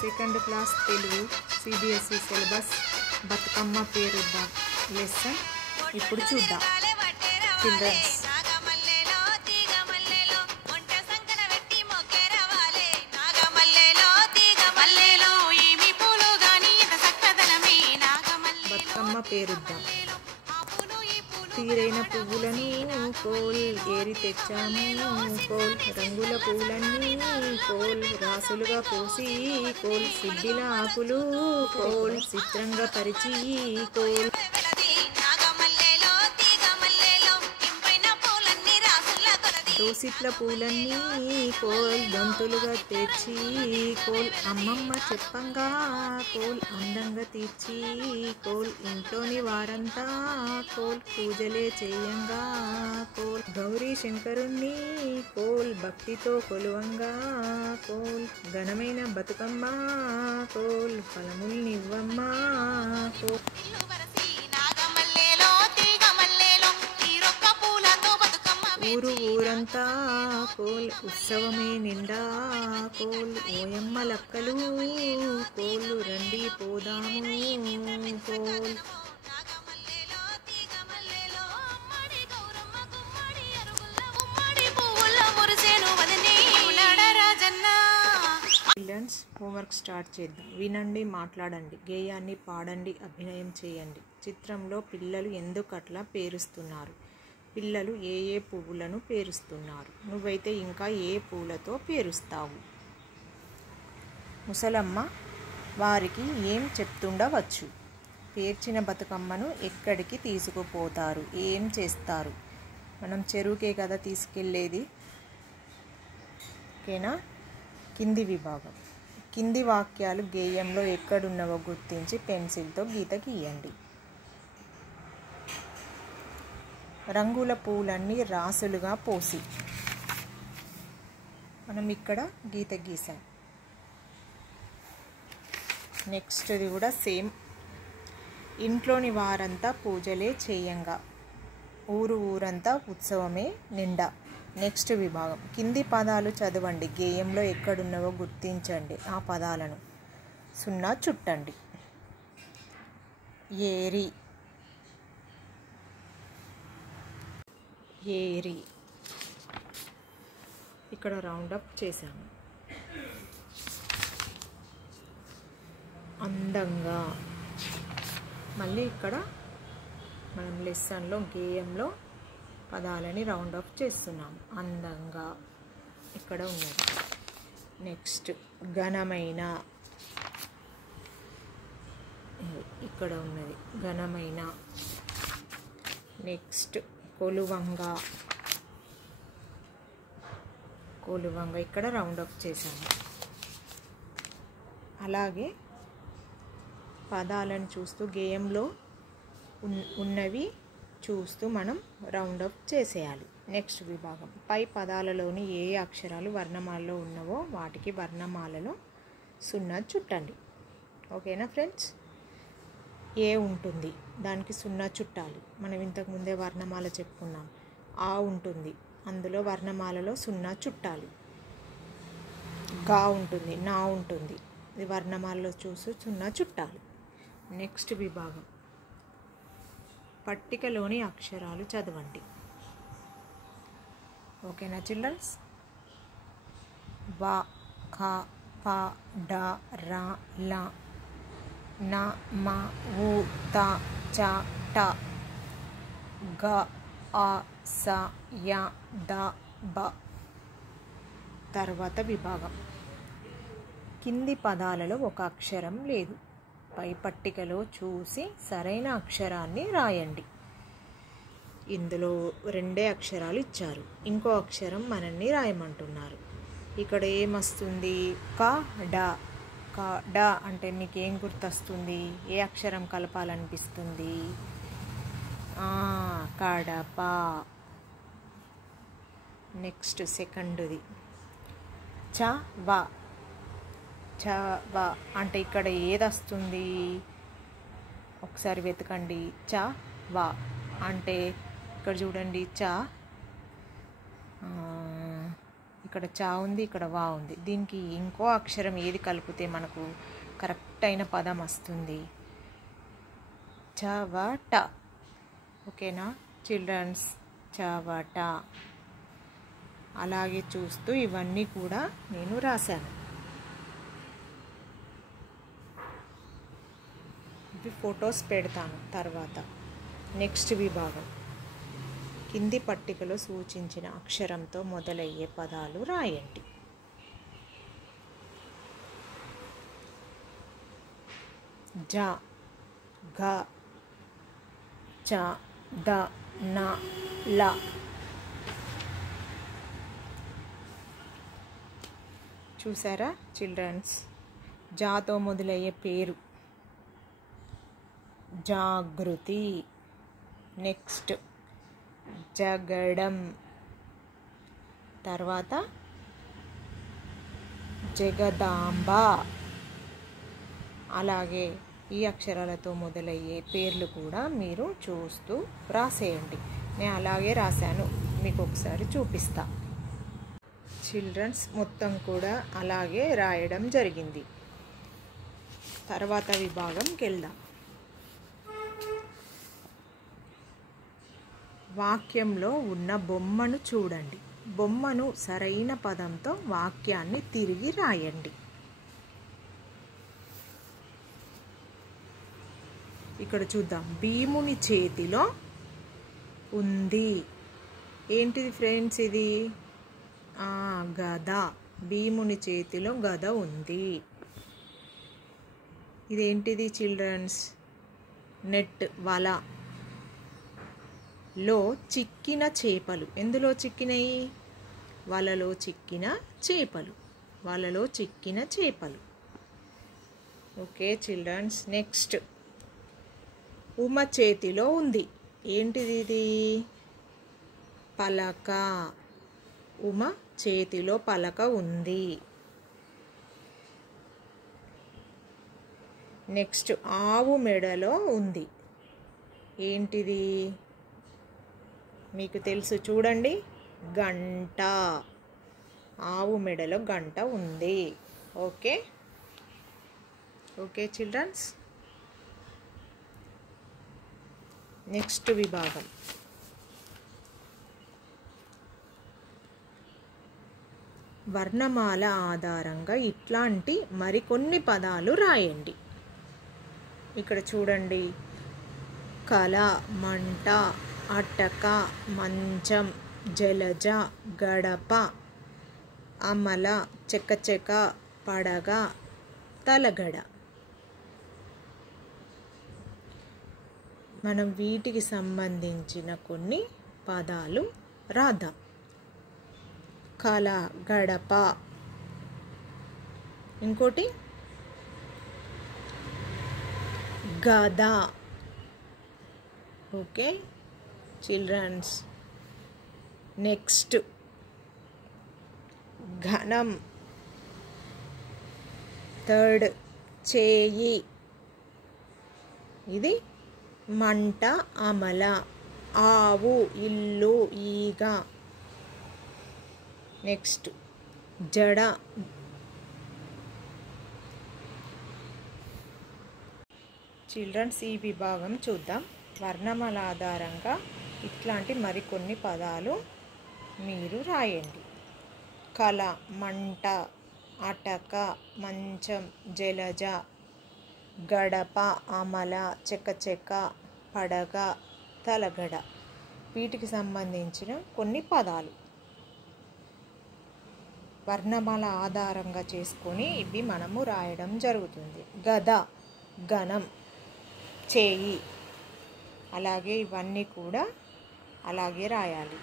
Second class Telugu CBSE syllabus Bathukamma పేరుద్దాం lesson ఇప్పుడు చూద్దాం. చిల్డ్రన్స్ బతుకమ్మ పేరుద్దాం. తీరైన పువ్వులను కోల్ ఏరి తెచ్చాము కోల్, రంగుల పూలన్నీ కోల్, రాసులుగా పోసి కోల్, సిబ్బిల ఆకులు కోల్, చిత్రంగా పరిచి కోల్, దోసిట్ల పూలన్నీ కోల్, గంతులుగా తెచ్చి కోల్, అమ్మమ్మ చెప్పంగా కోల్, అందంగా తీర్చి కోల్, ఇంట్లోని వారంతా కోల్, పూజలే చేయంగా కోల్, గౌరీ శంకరుణ్ణి కోల్, భక్తితో కొలువంగా కోల్, ఘనమైన బతుకమ్మ కోల్, ఫలముల్నివ్వమ్మ కోల్, ఊరు ఊరంతా కోల్, ఉత్సవమే నిండా కోల్, ఓయమ్మ లక్కలు కోల్, రండి పోదాము కోల్, చిల్డ్రన్స్ హోంవర్క్ స్టార్ట్ చేద్దాం. వినండి, మాట్లాడండి, గేయాన్ని పాడండి, అభినయం చేయండి. చిత్రంలో పిల్లలు ఎందుకు అట్లా పేరుస్తున్నారు? పిల్లలు ఏ ఏ పువ్వులను పేరుస్తున్నారు? నువ్వైతే ఇంకా ఏ పూలతో పేరుస్తావు? ముసలమ్మ వారికి ఏం చెప్తుండవచ్చు? పేర్చిన బతుకమ్మను ఎక్కడికి తీసుకుపోతారు? ఏం చేస్తారు? మనం చెరువుకే కదా తీసుకెళ్ళేది. ఓకేనా? కింది విభాగం. కింది వాక్యాలు గేయంలో ఎక్కడున్నవో గుర్తించి పెన్సిల్తో గీత గీయండి. రంగుల పూలన్నీ రాసులుగా పోసి, మనం ఇక్కడ గీత గీసాం. నెక్స్ట్ది కూడా సేమ్. ఇంట్లోని వారంతా పూజలే చేయంగా, ఊరు ఊరంతా ఉత్సవమే నిండా. నెక్స్ట్ విభాగం. కింది పదాలు చదవండి, గేయంలో ఎక్కడున్నవో గుర్తించండి. ఆ పదాలను సున్నా చుట్టండి. ఏరి, ఏరి, ఇక్కడ రౌండప్ చేశాము. అందంగా, మళ్ళీ ఇక్కడ మనం లెసన్లో గేయంలో పదాలని రౌండప్ చేస్తున్నాము. అందంగా ఇక్కడ ఉన్నది. నెక్స్ట్ ఘనమైన, ఇక్కడ ఉన్నది ఘనమైన. నెక్స్ట్ కొలువంగా, కొలువంగా ఇక్కడ రౌండప్ చేశాము. అలాగే పదాలను చూస్తూ గేయంలో ఉన్నవి చూస్తూ మనం రౌండప్ చేసేయాలి. నెక్స్ట్ విభాగం. పై పదాలలోని ఏ అక్షరాలు వర్ణమాలలో ఉన్నవో వాటికి వర్ణమాలలో సున్నా చుట్టండి. ఓకేనా ఫ్రెండ్స్? ఏ ఉంటుంది, దానికి సున్నా చుట్టాలి. మనం ఇంతకుముందే వర్ణమాల చెప్పుకున్నాం. ఆ ఉంటుంది, అందులో వర్ణమాలలో సున్నా చుట్టాలి. గా ఉంటుంది, నా ఉంటుంది, ఇది వర్ణమాలలో చూసి సున్నా చుట్టాలి. నెక్స్ట్ విభాగం. పట్టికలోని అక్షరాలు చదవండి. ఓకేనా చిల్డ్రన్స్? వా, ఖ, ప, డ, ర, ల, న, మ, ఉ, త, చ, ట, గ, ఆ, స, య, ద, బ. తర్వాత విభాగం. కింది పదాలలో ఒక అక్షరం లేదు. పై పట్టికలో చూసి సరైన అక్షరాన్ని రాయండి. ఇందులో 2 అక్షరాలు ఇచ్చారు, ఇంకో అక్షరం మనల్ని రాయమంటున్నారు. ఇక్కడ ఏమొస్తుంది? క, డ. క, డ అంటే మీకు ఏం గుర్తొస్తుంది? ఏ అక్షరం కలపాలనిపిస్తుంది? కడప. నెక్స్ట్ సెకండ్ది చ, వ. చ, వ అంటే ఇక్కడ ఏది వస్తుంది? ఒకసారి వెతకండి. చ, వ అంటే ఇక్కడ చూడండి. చ ఇక్కడ చా ఉంది, ఇక్కడ వా ఉంది. దీనికి ఇంకో అక్షరం ఏది కలిపితే మనకు కరెక్ట్ అయిన పదం వస్తుంది? చవట. ఓకేనా చిల్డ్రన్స్? చవట. అలాగే చూస్తూ ఇవన్నీ కూడా నేను రాశాను. ఇవి ఫొటోస్ పెడతాను తర్వాత. నెక్స్ట్ విభాగం. కింది పట్టికలో సూచించిన అక్షరంతో మొదలయ్యే పదాలు రాయండి. జ, ఘ, చ, ద, న, ల. చూసారా చిల్డ్రన్స్? జాతో మొదలయ్యే పేరు జాగృతి. నెక్స్ట్ జగడం. తర్వాత జగదాంబ. అలాగే ఈ అక్షరాలతో మొదలయ్యే పేర్లు కూడా మీరు చూస్తూ రాసేయండి. నేను అలాగే రాశాను, మీకు ఒకసారి చూపిస్తా. చిల్డ్రన్స్ మొత్తం కూడా అలాగే రాయడం జరిగింది. తర్వాత విభాగంకి వెళ్దాం. వాక్యంలో ఉన్న బొమ్మను చూడండి. బొమ్మను సరైన పదంతో వాక్యాన్ని తిరిగి రాయండి. ఇక్కడ చూద్దాం. భీముని చేతిలో ఉంది. ఏంటిది ఫ్రెండ్స్ ఇది? గద. భీముని చేతిలో గద ఉంది. ఇదేంటిది చిల్డ్రన్స్? నెట్, వల. లో చిక్కిన చేపలు. ఎందులో చిక్కినాయి? వలలో చిక్కిన చేపలు. వలలో చిక్కిన చేపలు. Okay children? నెక్స్ట్ ఉమ చేతిలో ఉంది. ఏంటిది ఇది? పలక. ఉమ చేతిలో పలక ఉంది. నెక్స్ట్ ఆవు మెడలో ఉంది. ఏంటిది? మీకు తెలుసు చూడండి, గంట. ఆవు మెడలో గంట ఉంది. Okay okay children? నెక్స్ట్ విభాగం. వర్ణమాల ఆధారంగా ఇట్లాంటి మరికొన్ని పదాలు రాయండి. ఇక్కడ చూడండి. కల, మంట, అటక, మంచం, జలజ, గడప, అమల, చెకచెక, పడగ, తలగడ. మనం వీటికి సంబంధించిన కొన్ని పదాలు రాద్దాం. కల, గడప. ఇంకోటి గద. Okay children? నెక్స్ట్ ఘనం. థర్డ్ చేయి. ఇది మంట, అమల. ఆవు, ఇల్లు, ఈగ. నెక్స్ట్ జడ. చిల్డ్రన్స్ ఈ విభాగం చూద్దాం. వర్ణమాల ఆధారంగా ఇట్లాంటి మరికొన్ని పదాలు మీరు రాయండి. కల, మంట, అటక, మంచం, జలజ, గడప, అమల, చెకచెక, పడగ, తలగడ. వీటికి సంబంధించిన కొన్ని పదాలు వర్ణమాల ఆధారంగా చేసుకొని ఇవి మనము రాయడం జరుగుతుంది. గద, ఘనం, చేయి. అలాగే ఇవన్నీ కూడా అలాగే రాయాలి.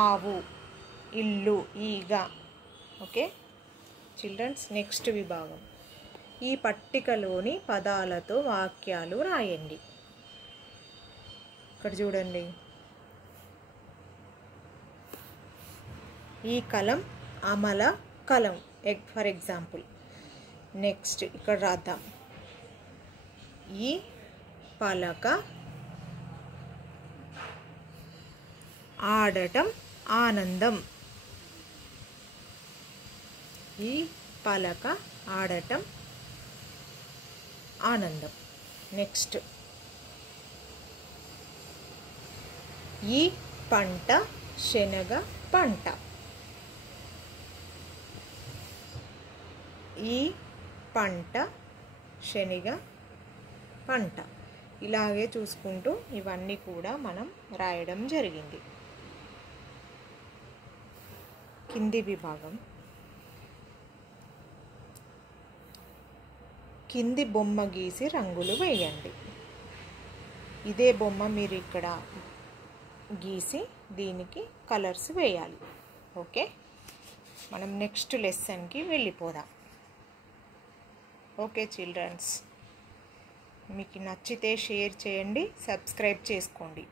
ఆవు, ఇల్లు, ఈగ. Okay children? నెక్స్ట్ విభాగం. ఈ పట్టికలోని పదాలతో వాక్యాలు రాయండి. ఇక్కడ చూడండి. ఈ కలం అమల కలం, ఫర్ ఎగ్జాంపుల్. నెక్స్ట్ ఇక్కడ రాద్దాం. ఈ పలక ఆడటం ఆనందం. ఈ పలక ఆడటం ఆనందం. నెక్స్ట్ ఈ పంట శనగ పంట. ఈ పంట శనగ పంట. ఇలాగే చూసుకుంటూ ఇవన్నీ కూడా మనం రాయడం జరిగింది. కింది విభాగం. కింది బొమ్మ గీసి రంగులు వేయండి. ఇదే బొమ్మ మీరు ఇక్కడ గీసి దీనికి కలర్స్ వేయాలి. ఓకే, మనం నెక్స్ట్ లెసన్కి వెళ్ళిపోదాం. ఓకే చిల్డ్రన్స్, మీకు నచ్చితే షేర్ చేయండి, సబ్స్క్రైబ్ చేసుకోండి.